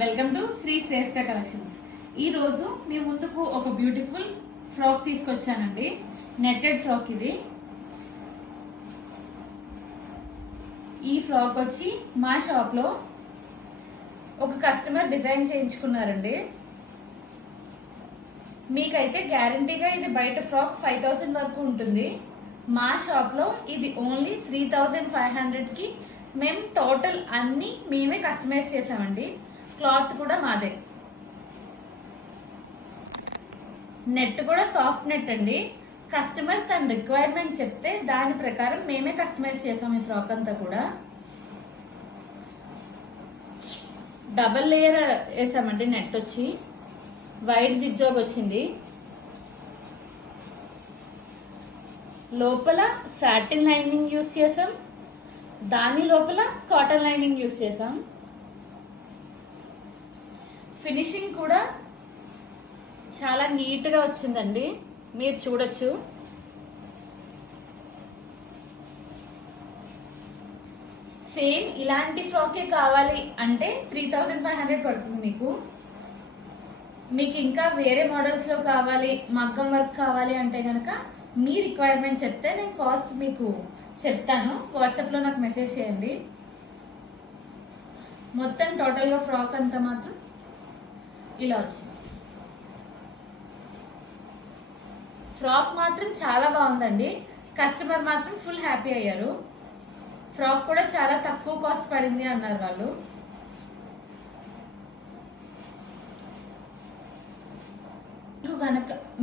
Welcome to Shri Shreshta collections. ఈ రోజు మీ ముందుకు ఒక బ్యూటిఫుల్ ఫ్రాక్ తీసుకొచ్చానండి. నెట్టెడ్ ఫ్రాక్ ఇది. ఈ ఫ్రాక్ వచ్చి మా షాప్లో ఒక కస్టమర్ డిజైన్ చేయించుకున్నారండి. మీకైతే గ్యారంటీగా ఇది బయట ఫ్రాక్ 5000 వరకు ఉంటుంది. మా షాప్లో ఇది ఓన్లీ 3500కి మేము టోటల్ అన్నీ మేమే కస్టమైజ్ చేసామండి. క్లాత్ కూడా మాదే. నెట్ కూడా సాఫ్ట్ నెట్ అండి. కస్టమర్ తన రిక్వైర్మెంట్ చెప్తే దాని ప్రకారం మేమే కస్టమైజ్ చేసాం ఈ ఫ్రాక్ అంతా కూడా. డబల్ లేయర్ వేసామండి. నెట్ వచ్చి వైట్ జిగ్ జాబ్ వచ్చింది. లోపల సాటిన్ లైనింగ్ యూస్ చేసాం, దాని లోపల కాటన్ లైనింగ్ యూస్ చేసాం. ఫినిషింగ్ కూడా చాలా నీట్గా వచ్చిందండి, మీరు చూడొచ్చు. సేమ్ ఇలాంటి ఫ్రాకే కావాలి అంటే 3500 పడుతుంది మీకు. మీకు ఇంకా వేరే మోడల్స్లో కావాలి, మగ్గం వర్క్ కావాలి అంటే కనుక మీ రిక్వైర్మెంట్ చెప్తే నేను కాస్ట్ మీకు చెప్తాను. వాట్సాప్లో నాకు మెసేజ్ చేయండి. మొత్తం టోటల్గా ఫ్రాక్ అంతా మాత్రం ఇలా వచ్చింది. ఫ్రాక్ మాత్రం చాలా బాగుందండి. కస్టమర్ మాత్రం ఫుల్ హ్యాపీ అయ్యారు. ఫ్రాక్ కూడా చాలా తక్కువ కాస్ట్ పడింది అన్నారు వాళ్ళు.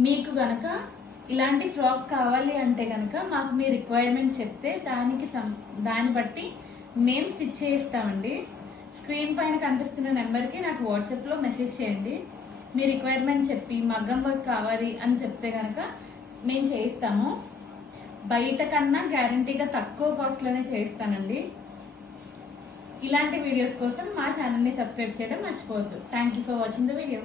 మీకు గనక ఇలాంటి ఫ్రాక్ కావాలి అంటే కనుక మాకు మీ రిక్వైర్మెంట్ చెప్తే దాన్ని బట్టి మేము స్టిచ్ చేయిస్తామండి. స్క్రీన్ పైన కనిపిస్తున్న నెంబర్కి నాకు వాట్సాప్లో మెసేజ్ చేయండి. మీ రిక్వైర్మెంట్ చెప్పి మగ్గం వర్క్ కావాలి అని చెప్తే కనుక మేము చేయిస్తాము. బయట కన్నా గ్యారంటీగా తక్కువ కాస్ట్లోనే చేయిస్తానండి. ఇలాంటి వీడియోస్ కోసం మా ఛానల్ని సబ్స్క్రైబ్ చేయడం మర్చిపోవద్దు. Thank you for watching the video.